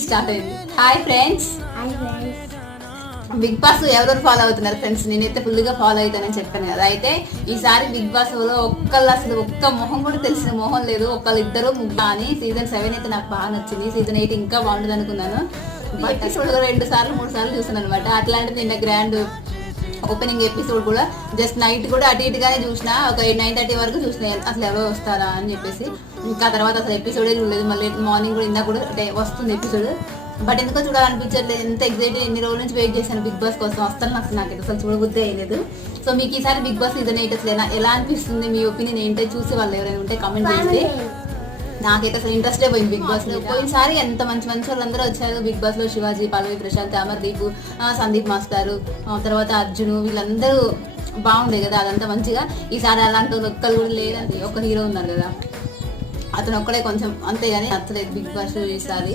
Start అయింది. Hi friends, big boss ఎవరెవరు follow అవుతున్నారు ఫ్రెండ్స్? నేనైతే ఫుల్గా ఫాలో అవుతానని చెప్పాను కదా. అయితే ఈసారి బిగ్ బాస్ లో అసలు ఒక్క మొహం కూడా తెలిసిన మొహం లేదు. ఇద్దరు ముగ్గురు అని. సీజన్ 7 అయితే నాకు బాగా నచ్చింది. సీజన్ 8 ఇంకా బాగుంటుంది అనుకున్నాను. ఎపిసోడ్ 2 సార్లు 3 సార్లు చూసాను అనమాట. అట్లాంటిది నిన్న గ్రాండ్ ఓపెనింగ్ ఎపిసోడ్ కూడా జస్ట్ నైట్ కూడా అటు ఇటుగానే చూసిన. ఒక 9:30 వరకు చూసిన అసలు ఎవరో వస్తారా అని చెప్పేసి. ఇంకా తర్వాత అసలు ఎపిసోడే చూడలేదు. మళ్ళీ మార్నింగ్ కూడా ఇందాక కూడా వస్తుంది ఎపిసోడ్. బట్ ఎందుకో చూడాలనిపించట్లేదు. ఎంత ఎగ్జైటెడ్, ఎన్ని రోజుల నుంచి వెయిట్ చేశాను బిగ్ బాస్ కోసం. వస్తాను నాకు అసలు చూడబుద్ధి అయ్యలేదు. సో మీకు ఈసారి బిగ్ బాస్ సీజన్ 8 అసలు ఎలా అనిపిస్తుంది, మీ ఒపీనియన్ ఏంటో చూసి వాళ్ళు ఎవరైనా ఉంటే కామెంట్ చేస్తే. నాకైతే అసలు ఇంట్రెస్టే పోయింది బిగ్ బాస్ లో. పోయినసారి ఎంత మంచి వాళ్ళందరూ వచ్చారు బిగ్ బాస్ లో. శివాజీ, పల్లవి, ప్రశాంత్, అమర్దీప్, సందీప్ మాస్టారు, తర్వాత అర్జున్, వీళ్ళందరూ బాగుండే కదా. అదంతా మంచిగా. ఈసారి అలాంటి ఒక్కరు కూడా లేదంటే ఒక హీరో ఉన్నారు కదా, అతను ఒక్కడే కొంచెం అంతేగాని నచ్చలేదు బిగ్ బాస్ ఈసారి.